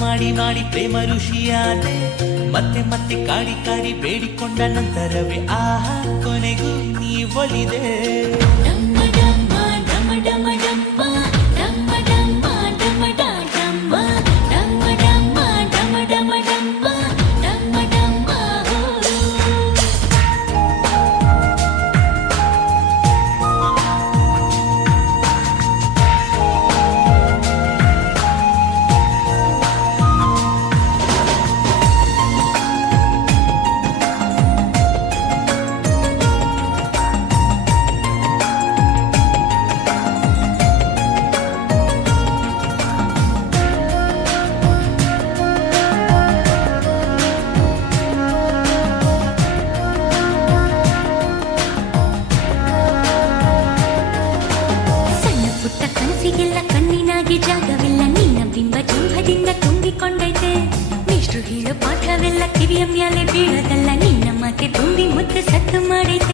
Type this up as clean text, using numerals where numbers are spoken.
ಮಾಡಿ ಮಾಡಿ ಪ್ರೇಮ ಋಷಿಯಾದೆ ಮತ್ತೆ ಮತ್ತೆ ಕಾಡಿ ಕಾಡಿ ಬೇಡಿಕೊಂಡ ನಂತರವೇ ಆಹಾ ಕೊನೆಗೂ ನೀ ಒಲಿದೆ ಕಣ್ಣಿನಾಗಿ ಜಾಗವಿಲ್ಲ ನಿನ್ನ ಬಿಂಬ ಜಂಭದಿಂದ ತುಂಬಿಕೊಂಡೈತೆ ನಿಷ್ಠರು ಹೇಳೋ ಪಾಠವೆಲ್ಲ ಕಿವಿಯ ಮ್ಯಾಲೆ ಬೀಳದಲ್ಲ ನಿನ್ನ ಮಾತೆ ತುಂಬಿ ಮುತ್ತು ಸತ್ತು ಮಾಡೈತೆ